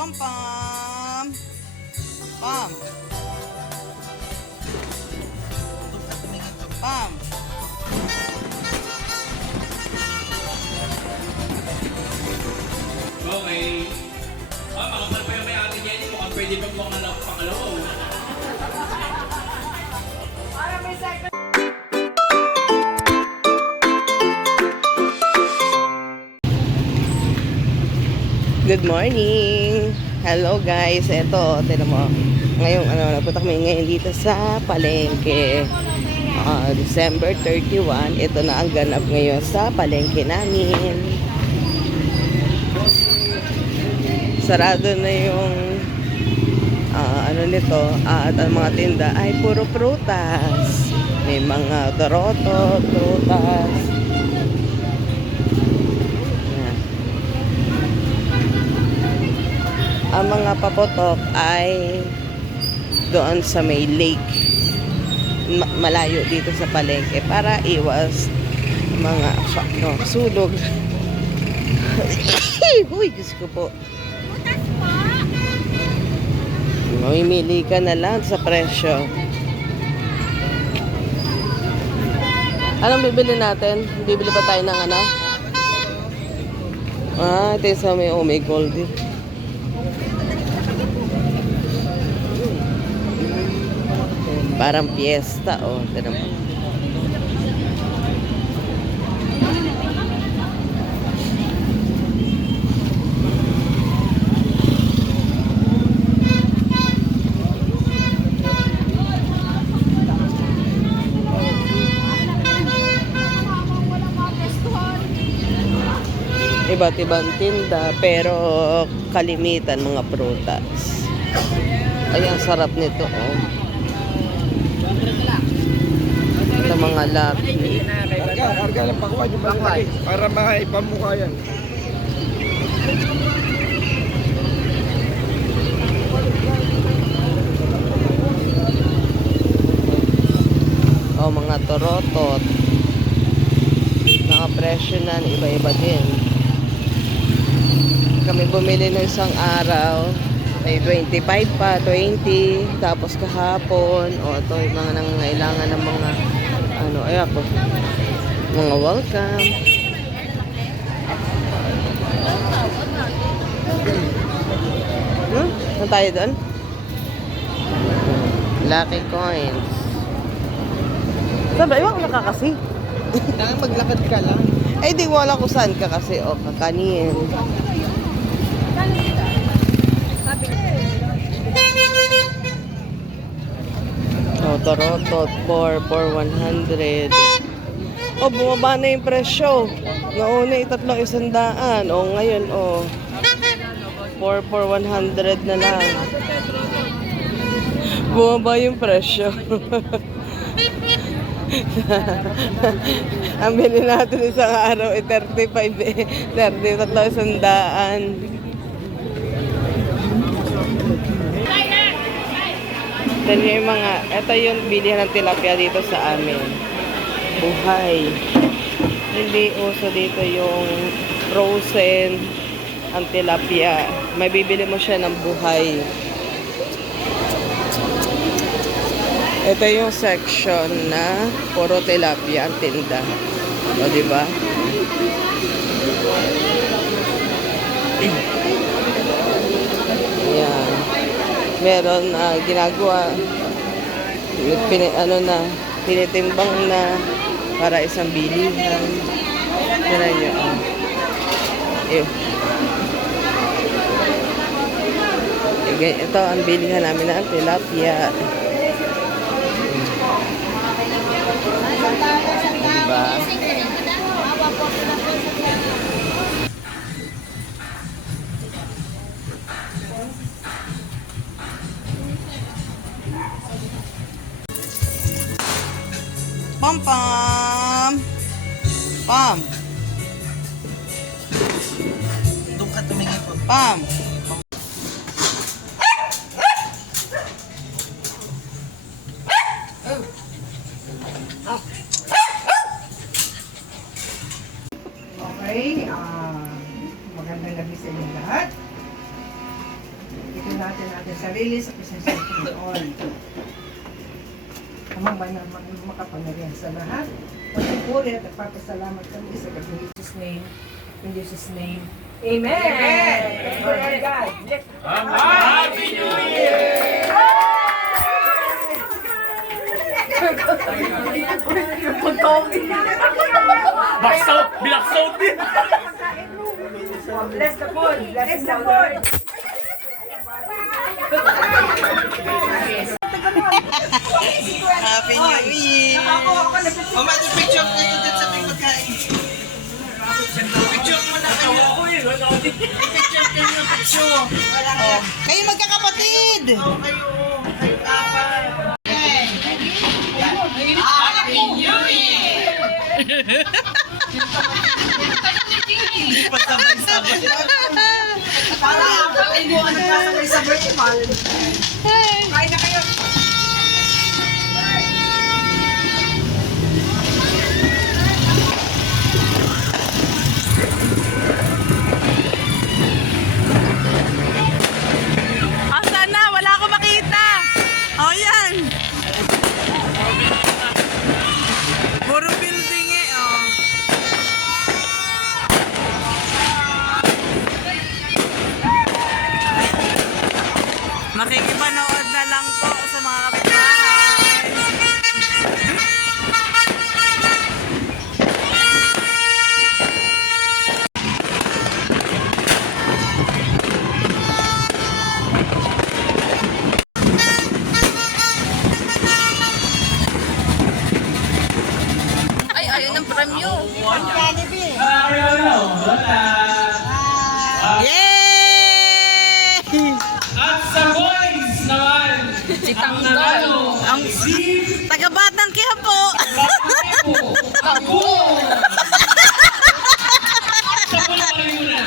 Pam pam. Pam. Pam. Okay. Makakal pa yung may ate Jenny. Mukhang pwede pang pangalawa. Good morning! Hello guys! Ito, tinan mo. Ngayon, napunta kami ngayon dito sa palengke. December 31. Ito na ang ganap ngayon sa palengke namin. Sarado na yung at ang mga tinda ay puro prutas. May mga torotot, prutas. Ang mga papotok ay doon sa may lake, malayo dito sa palengke para iwas mga sulog. Uy, Diyos ko po. Mamimili ka na lang sa presyo. Anong bibili natin? Bibili pa tayo ng ano? Ito yung sa may Goldie. Parang piyesta, tignan mo. Iba't ibang tinda, pero kalimitan mga prutas. Ay, ang sarap nito, Ito mga laki. Karga lang pakuha yung malaki para maipamukha yan. Mga torotot. Mga presyo na, iba-iba din. Kami bumili ng isang araw. May 25 pa, 20. Tapos kahapon, ito yung mga nangangailangan ng mga mga welcome. Saan tayo doon? Lucky coins. Sabi, iwan ko nakakasi. Kailangan maglakad ka lang. Ay, di wala ko saan ka kasi. Kakanin. Torotot, 100. Bumaba na yung presyo. Nauna 3,100. Ngayon, 100 na lang. Bumaba yung presyo. Ang bili natin isang araw 35 3,100. Ito yung bilihan ng tilapia dito sa amin. Buhay. Hindi uso dito yung frozen ang tilapia. May bibili mo siya ng buhay. Ito yung section na puro tilapia ang tinda. Diba? Ayan. Meron ginagawa tinitimbang na para isang bilihan. Tignan nyo. Ito ang bilihan namin ng tilapia. Diba? Pam pam. Pam. Doon ka tumingin po. Pam. Okay, magandang gabi sa inyo lahat. natin natin sarili sa presensya ng Panginoon. Amang banal makapangyarihan sa lahat. Pagpupuri at nagpapasalamat kami sa Jesus' name. In Jesus' name. Amen! Amen! Glory to God. Happy New Year! Baksaw! Bilaksaw din! Bless the food. Bless the food. Happy New Year! Mama, the picture kayo dyan sa may pagkain. Picture mo na kayo. Picture kayo, picture. Oh. Kayo magkakapatid! Oo, kayo. Kayo apat. Happy New Year! Hindi pa sabay-sabay. Para apat ay buwan nagkasabay-sabay. Kain na kayo. Asan na? Wala akong makita. Oh, yan. Puro building eh, oh. Makikipanood na lang po sa mga kapitbahay. Ay, ayun ang premyo. Yay! At sa boys naman, Si ang nanalo, Ang taga-Batang Quiapo. ako! Sa pula pa rin muna.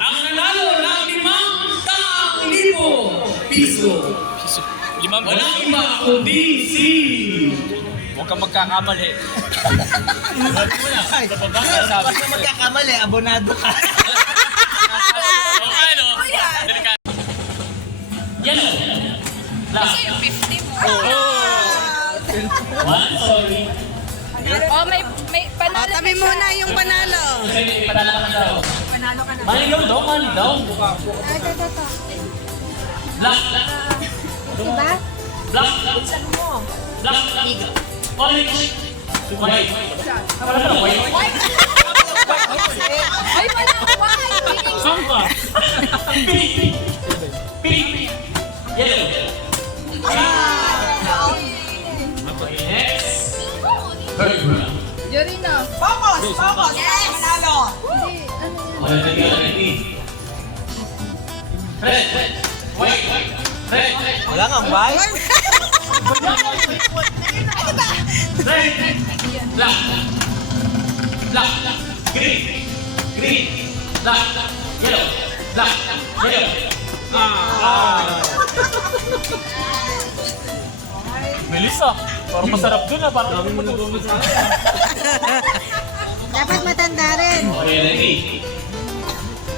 Ang nanalo ng 5,000 piso. Walang iba kundi si... Huwag kang magkakamali. Basta magkakamali, abonado ka. Okay, no? Delikado. Yellow. Last. Kasi yung 50 mo. One, sorry. Oh, may panalo. Tabi muna yung panalo. Sige, ipadala ka na daw. Panalo ka na. Manilaw daw, manilaw. Black. Diba? Black. Black. Orange. White. Wala na white. Ay, wala ka white. Saan ka? Pink. Pink. Yellow. Okay, next. Purple. Yorina. Yes! Manalo! Hindi, ano yun? Wala na yun, ready. Red. White. Red. Wala nga, white. Red. Black. Black. Green. Green. Black. Yellow. Black. Yellow. Melissa, parang masarap dun ah. Parang dami mo nagumit sa akin. Dapat matanda rin. Okay, ready.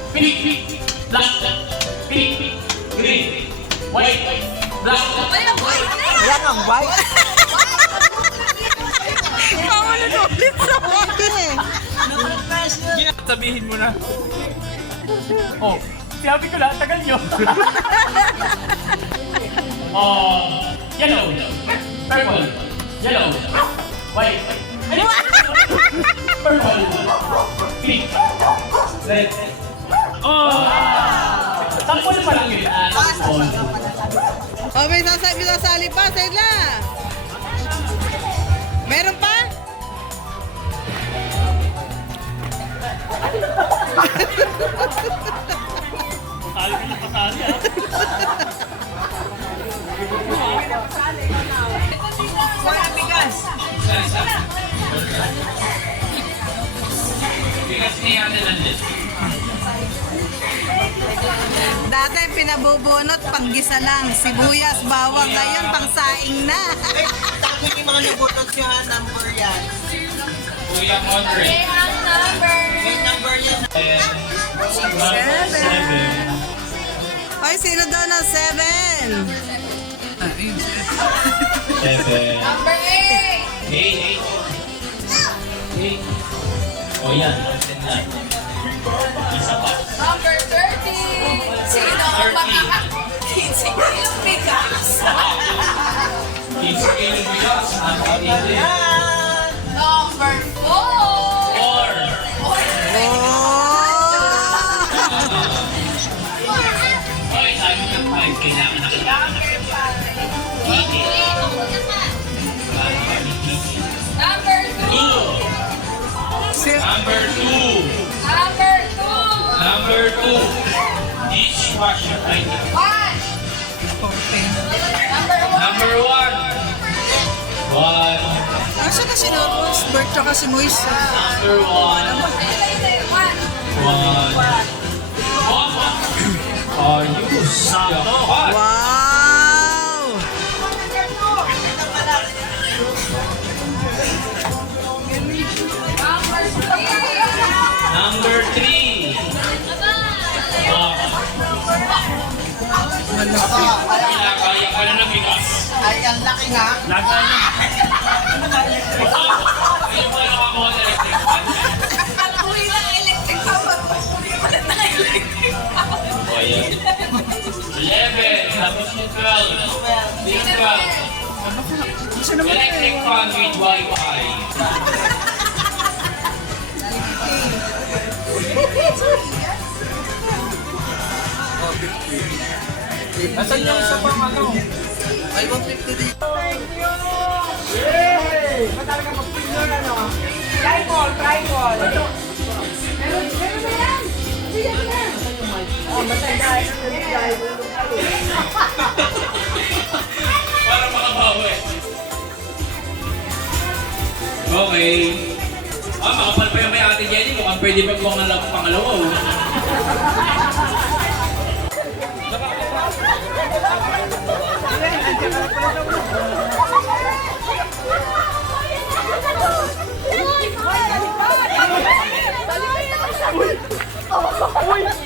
Pink. Black. Pink. Green. White. Black. Wala nga, white. Pawala na ulit sa white. Sabihin mo na. Oh, sabi ko na, tagal nyo. Yellow. Purple. Yellow. White. Purple. Pink. Red. Sample pa lang yun. Oh, may sasali pa, Sela. Meron pa? Pasali ka na pasali ah. pinabubunot, panggisa lang. Sibuyas, bawang, ngayon pangsaing na. Tapos yung mga nabutot nyo ha, number yan. Kuya Conrad. Ang number. Yung number yan. 7. Hoy, sino daw ng 7? 7. Number 8. 8. O yan, absent na. Isa pa. Number 30. Sino ang makaka-15 yung bigas? 15 yung bigas. Nakakatindi. Number 4. 4. Oy, sabi ng 5, kailangan na kailangan. Number 2. 2. Number 2. Number 2. Number 2. Dishwasher item. 1. Number 1. Number 1. 1. Asa ka si Normus? Berto ka si Moise. Number 1. 1. Ayos. Dapat. Wow! Number 3. Kaya ka na ng bigas. Ay, ang laki nga. Laga na. Ayun mo yung nakakuha na electric fan. Pag-uwi ng electric pa, pag-uwi pa na ng electric pa. O, ayan. 11. Tapos yung 12. Yung 12. Electric fan with Wi-Fi. Nasaan yung isa pang ano? Ay, 150 din. Yay! Madali ka mag-printer ano? Tripod, tripod. Meron na yan. Sige na. Oh, matanda. Para makabawi. Okay. Makapal pa yung may ate Jenny. Mukhang pwede pa buwang ang pangalawa. Oh. Uy!